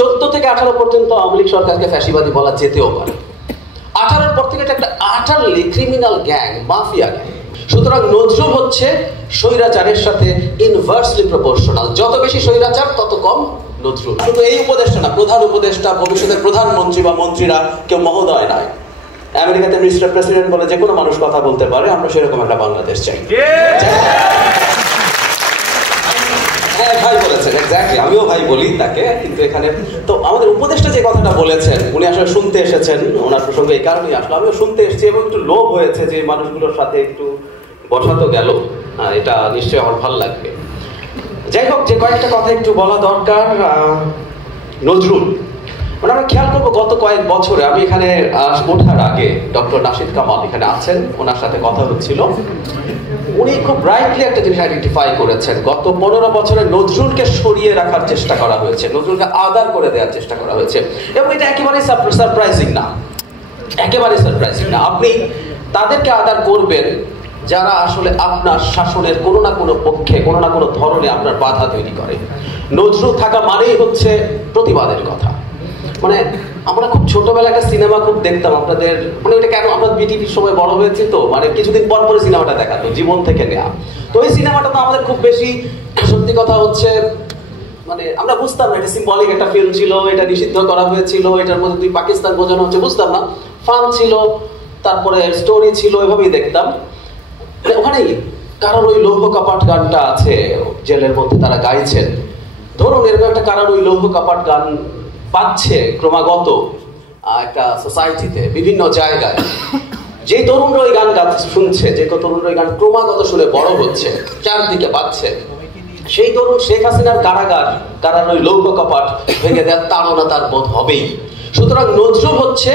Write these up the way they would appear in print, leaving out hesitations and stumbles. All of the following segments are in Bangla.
14 থেকে 18 পর্যন্ত আওয়ামী লীগ সরকারকে ফ্যাসিবাদী বলা যেতেও পারে। 18-র পর থেকে এটা একটা আটারলি ক্রিমিনাল গ্যাং, মাফিয়া গ্যাং। সুতরাং নজরুল হচ্ছে স্বৈরাচারের সাথে ইনভার্সলি প্রপোর্শনাল। যত বেশি স্বৈরাচার তত কম নজরুল। শুধু এই উপদেষ্টা না, প্রধান উপদেষ্টা, ভবিষ্যতের প্রধানমন্ত্রী বা মন্ত্রীরা কেউ মহোদয় নয়। আমেরিকাতে মিস্টার প্রেসিডেন্ট বলে যে কোনো মানুষ কথা বলতে পারে, আমরা সেরকম একটা বাংলাদেশ চাই। হ্যাঁ ভাই বলেছেন, এক্স্যাক্টলি, আমিও ভাই বলি তাকে। কিন্তু এখানে তো আমাদের উপদেষ্টা যে কথাটা বলেছেন, উনি আসলে শুনতে এসেছেন, ওনার প্রসঙ্গে এই কারণেই আসলে আমিও শুনতে এসেছি এবং একটু লোভ হয়েছে যে মানুষগুলোর সাথে একটু বসাতো গেল। এটা নিশ্চয়ই আমার ভালো লাগবে। যাই হোক, যে কয়েকটা কথা একটু বলা দরকার। নজরুল মানে আমরা খেয়াল করবো গত কয়েক বছরে, আমি এখানে ওঠার আগে ডক্টর নাশিদ কামাল এখানে আছেন, ওনার সাথে কথা হচ্ছিল। উনি খুব ব্রাইটলি একটা জিনিস আইডেন্টিফাই করেছেন। গত 15 বছরে নজরুলকে সরিয়ে রাখার চেষ্টা করা হয়েছে, নজরুলকে আদার করে দেওয়ার চেষ্টা করা হয়েছে। এবং এটা একেবারেই সারপ্রাইজিং না, একেবারেই সারপ্রাইজিং না। আপনি তাদেরকে আদার করবেন যারা আসলে আপনার শাসনের কোনো না কোনো পক্ষে, কোনো না কোনো ধরনে আপনার বাধা তৈরি করে। নজরুল থাকা মানেই হচ্ছে প্রতিবাদের কথা। মানে আমরা খুব ছোটবেলা একটা সিনেমা খুব দেখতাম, আপনাদের মানে ওইটা কেন, আমরা বিটিভির সময় বড় হয়েছি তো, মানে কিছুদিন পর পরে সিনেমাটা দেখাতো, জীবন থেকে নেওয়া। তো ওই সিনেমাটা তো আমাদের খুব বেশি, সত্যি কথা হচ্ছে মানে আমরা বুঝতাম না এটা সিম্বলিক একটা ফিল্ম ছিল, এটা নিষিদ্ধ করা হয়েছিল, এটার মধ্যে তুই পাকিস্তান বোঝানো হচ্ছে, বুঝতাম না। ফান ছিল, তারপরে স্টোরি ছিল, এভাবেই দেখতাম। ওখানেই কারণ ওই লৌহ কপাট গানটা আছে জেলের মধ্যে তারা গাইছেন, ধরুন এরকম একটা কারণ ওই লৌহ কপাট গান পাচ্ছে ক্রমাগত একটা সোসাইটিতে বিভিন্ন জায়গায়। যে তরুণরা ওই গান শুনছে, যে তরুণরা ওই গান ক্রমাগত শুনে বড় হচ্ছে, চারদিকে পাচ্ছে, সেই তরুণ শেখ হাসিনার কারার ওই লৌহ কপাট ভেঙে দেওয়ার তাড়না তার বোধ হবেই। সুতরাং নজরুল হচ্ছে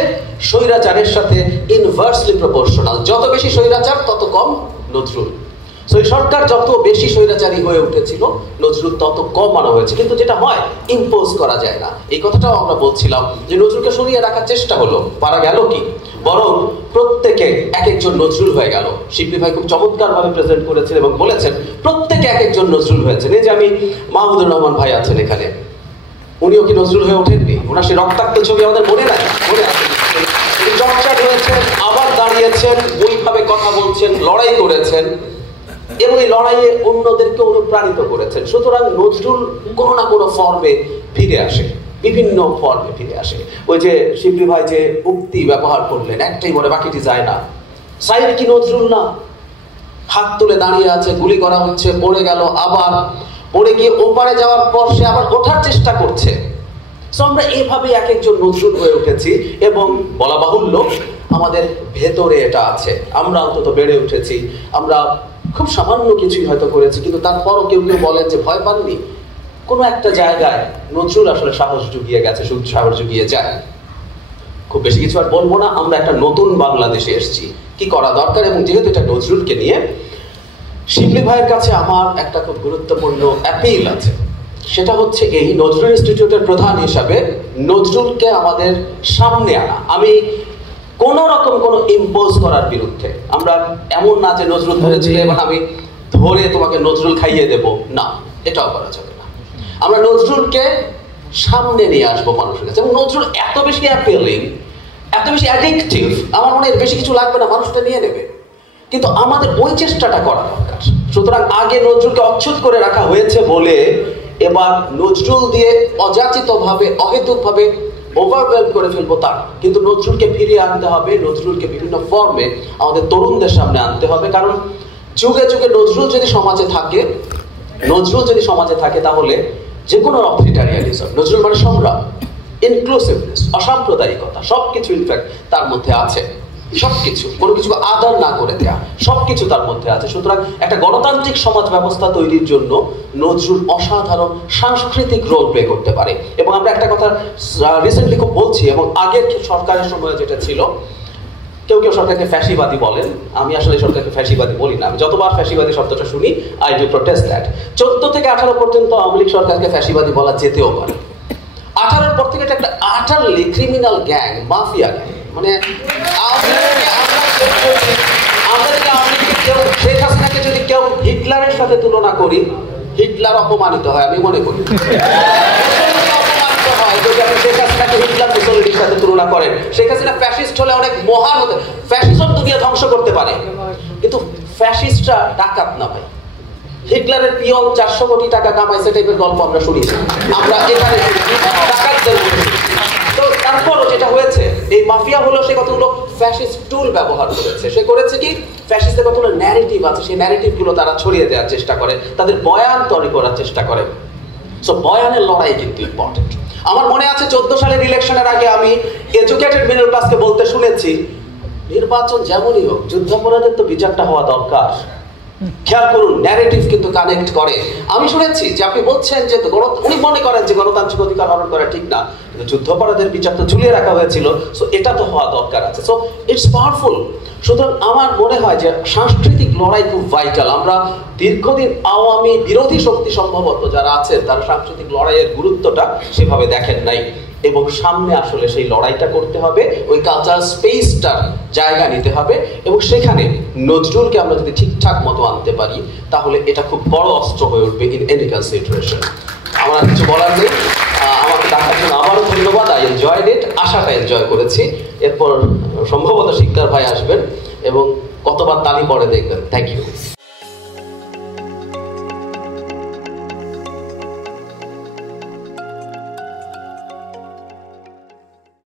স্বৈরাচারের সাথে ইনভার্সলি প্রপোর্শনাল। যত বেশি স্বৈরাচার তত কম নজরুল। এই সরকার যত বেশি স্বৈরাচারী হয়ে উঠেছিল, নজরুল তত কম মানা হয়েছে। কিন্তু যেটা হয়, ইম্পোজ করা যায় না। এই কথাটাও আমরা বলছিলাম যে নজরুলকে সরিয়ে রাখার চেষ্টা হলো, পারা গেল কি? বরং প্রত্যেকে এক একজন নজরুল হয়ে গেল। শিল্পী ভাই খুব চমৎকার ভাবে প্রেজেন্ট করেছেন এবং বলেছেন প্রত্যেকে এক একজন নজরুল হয়েছেন। এই যে আমি মাহমুদুর রহমান ভাই আছেন এখানে, উনিও কি নজরুল হয়ে ওঠেননি? ওনার সেই রক্তাক্ত ছবি আমাদের মনে নাই? মনে আছে। তিনি চর্চাট হয়েছেন, আবার দাঁড়িয়েছেন, বইভাবে কথা বলছেন, লড়াই করেছেন এবং এই লড়াইয়ে অন্যদেরকে অনুপ্রাণিত করেছেন। সুতরাং নজরুল কোনো না কোনো ফর্মে ফিরে আসে, বিভিন্ন ফর্মে ফিরে আসে। ওই যে শিল্পী ভাই যে উক্তি ব্যবহার করলেন, একটাই বলে বাকিটি যায় না। সাইদ কি নজরুল না? হাত তুলে দাঁড়িয়ে আছে, গুলি করা হচ্ছে, পড়ে গেল, আবার পড়ে গিয়ে ওপারে যাওয়ার পর সে আবার ওঠার চেষ্টা করছে। আমরা এভাবে এক একজন নজরুল হয়ে উঠেছি এবং বলা বাহুল্য আমাদের ভেতরে এটা আছে। আমরা অন্তত বেড়ে উঠেছি, আমরা খুব সামান্য কিছুই হয়তো করেছি, কিন্তু তারপরও কেউ কেউ বলেন যে ভয় পাননি। কোনো একটা জায়গায় নজরুল আসলে সাহস জুগিয়ে গেছে, শুধু সাহস জুগিয়ে যায়। খুব বেশি কিছু আর বলবো না। আমরা একটা নতুন বাংলাদেশে এসেছি, কি করা দরকার। এবং যেহেতু এটা নজরুলকে নিয়ে, শিবলি ভাইয়ের কাছে আমার একটা খুব গুরুত্বপূর্ণ অ্যাপিল আছে। সেটা হচ্ছে এই নজরুল ইনস্টিটিউটের প্রধান হিসাবে নজরুলকে আমাদের সামনে আনা। আমি কোন রকম কোনো ইম্পোজ করার বিরুদ্ধে। আমরা এমন না যে নজরুল ধরেছিলে এবং আমি ধরে তোমাকে নজরুল খাইয়ে দেব, না, এটাও করা যাবে না। আমরা নজরুলকে সামনে নিয়ে আসবো মানুষের কাছে। এবং নজরুল এত বেশি অ্যাপিলিং, এত বেশি অ্যাডিকটিভ, আমার মনে হয় বেশি কিছু লাগবে না, মানুষটা নিয়ে নেবে। কিন্তু আমাদের ওই চেষ্টাটা করা দরকার। সুতরাং আগে নজরুলকে অচ্ছুত করে রাখা হয়েছে বলে এবার নজরুল দিয়ে অযাচিতভাবে, অহেতুকভাবে ওভারওয়েলম করে ফেলবো তা, কিন্তু নজরুলকে ফিরিয়ে আনতে হবে। নজরুলকে বিভিন্ন ফর্মে আমাদের তরুণদের সামনে আনতে হবে। কারণ যুগে যুগে নজরুল যদি সমাজে থাকে তাহলে যে কোনো অথরিটারিয়ানিজম, নজরুল মানে সংগ্রাম, ইনক্লুসিভনেস, অসাম্প্রদায়িকতা, সবকিছু ইনফ্যাক্ট তার মধ্যে আছে। সবকিছু, কোনো কিছু আদর না করে দেয়া, সবকিছু তার মধ্যে আছে। সুতরাং একটা গণতান্ত্রিক সমাজ ব্যবস্থা তৈরির জন্য নজরুল অসাধারণ সাংস্কৃতিক রোল প্লে করতে পারে। এবং আমরা একটা কথা রিসেন্টলি খুব বলছি, এবং আগের সরকারের সময় যেটা ছিল, কেউ কেউ সরকারকে ফ্যাসিবাদী বলেন, আমি আসলে সরকারকে ফ্যাসিবাদী বলি না। আমি যতবার ফ্যাসিবাদী শব্দটা শুনি, আই ডু প্রোটেস্ট দ্যাট। 14 থেকে 18 পর্যন্ত আওয়ামী লীগ সরকারকে ফ্যাসিবাদী বলা যেতেও পারে। 18-র পর থেকে এটা একটা আটারলি ক্রিমিনাল গ্যাং, মাফিয়া গ্যাং। মানে শেখ হাসিনাকে যদি কেউ হিটলারের সাথে তুলনা করি, হিটলার অপমানিত হয়, আমি মনে করি। অপমানিত হয় যদি বর্ণনা করেন শেখ হাসিনা ফ্যাসিস্ট হলে অনেক মহান হতে, ফ্যাসিজম দুনিয়া ধ্বংস করতে পারে, কিন্তু ফ্যাসিস্টরা ডাকাত না ভাই। হিটলারের পিয়ন 400 কোটি টাকা কামাইছে টাইপের গল্প আমরা শুনি, আমরা এখানে ডাকাতদের। তো তারপরও যেটা হয়েছে, এই মাফিয়া হলো সে কতগুলো ফ্যাসিস্ট টুল ব্যবহার করেছে। সে করেছে কি, ফ্যাসিস্টদের কতগুলো ন্যারেটিভ আছে, সেই ন্যারেটিভগুলো তারা ছড়িয়ে দেওয়ার চেষ্টা করে, তাদের বয়ান তৈরি করার চেষ্টা করে। সো বয়ানের লড়াই কিন্তু ইম্পর্টেন্ট। আমার মনে আছে 14 সালের ইলেকশনের আগে আমি এডুকেটেড মিডল ক্লাসকে বলতে শুনেছি, নির্বাচন যেমনই হোক যুদ্ধাপরাধের তো বিচারটা হওয়া দরকার। খেয়াল করুন, ন্যারেটিভ কিন্তু কানেক্ট করে। আমি শুনেছি যে আপনি বলছেন যে উনি মনে করেন যে গণতান্ত্রিক অধিকার হরণ করা ঠিক না, কিন্তু যুদ্ধাপরাধের বিচার তো ঝুলিয়ে রাখা হয়েছিল, সো এটা তো হওয়া দরকার আছে। So it's powerful. সুতরাং আমার মনে হয় যে সাংস্কৃতিক লড়াই খুব ভাইটাল। আমরা দীর্ঘদিন আওয়ামী বিরোধী শক্তি সম্ভবত যারা আছেন তারা সাংস্কৃতিক লড়াইয়ের গুরুত্বটা সেভাবে দেখেন নাই, এবং সামনে আসলে সেই লড়াইটা করতে হবে, ওই কালচারাল স্পেসটার জায়গা নিতে হবে, এবং সেখানে নজরুলকে আমরা যদি ঠিকঠাক মতো আনতে পারি তাহলে এটা খুব বড় অস্ত্র হয়ে উঠবে ইন এনি কনসিডারেশন। আমার কিছু বলার নেই। আমাকে ডাকার জন্য আবারও ধন্যবাদ। আই এনজয়েড ইট, আশাটা এনজয় করেছি। এরপর সম্ভবত শিকদার ভাই আসবেন এবং কতবার তালি পরে দেখবেন। Thank you.